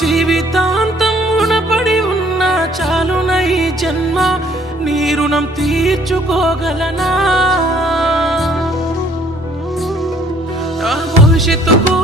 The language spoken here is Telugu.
జీవితాంతం రుణపడి ఉన్న చాలున ఈ జన్మ నీ రుణం తీర్చుకోగలనా నా భవిష్యత్తుకు